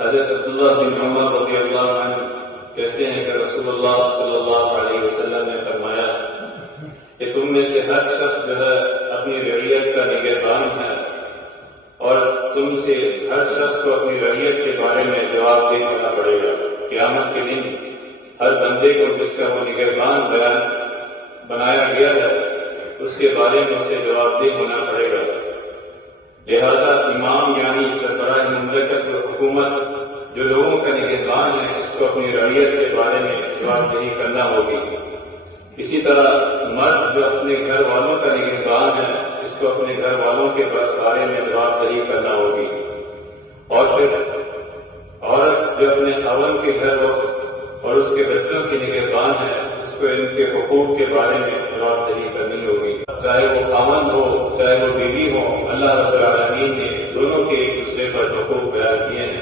हज़रत अब्दुल्लाह बिन उमर रज़ियल्लाहु अन्हु कहते हैं कि रसूलुल्लाह सल्लल्लाहु अलैहि वसल्लम ने फरमाया कि तुम में से हर शख्स जो है अपनी रइयत का निगहबान है और तुमसे हर शख्स को अपनी रइयत के बारे में जवाबदेह होना पड़ेगा। क़यामत के दिन हर बंदे को जिसका वो निगहबान बनाया गया है उसके बारे में उसे जवाबदेह होना पड़ेगा। लिहाजा इमाम यानी सरबराह मुमलकत और हुकूमत जो लोगों का निगहबान है उसको अपनी रइयत के बारे में जवाबदेही करना होगी। इसी तरह मर्द जो अपने घर वालों का निगहबान है इसको अपने घर वालों के बारे में जवाबदेही करना होगी। और फिर औरत जो अपने खावन के घर और उसके बच्चों की निगहबान है उसको इनके हुकूक के बारे में जवाबदेही करनी होगी। चाहे वो खावन हो चाहे वो बीवी हो, अल्लाह रब्बुल आलमीन ने दोनों के एक दूसरे पर हुकूक बयान किए हैं।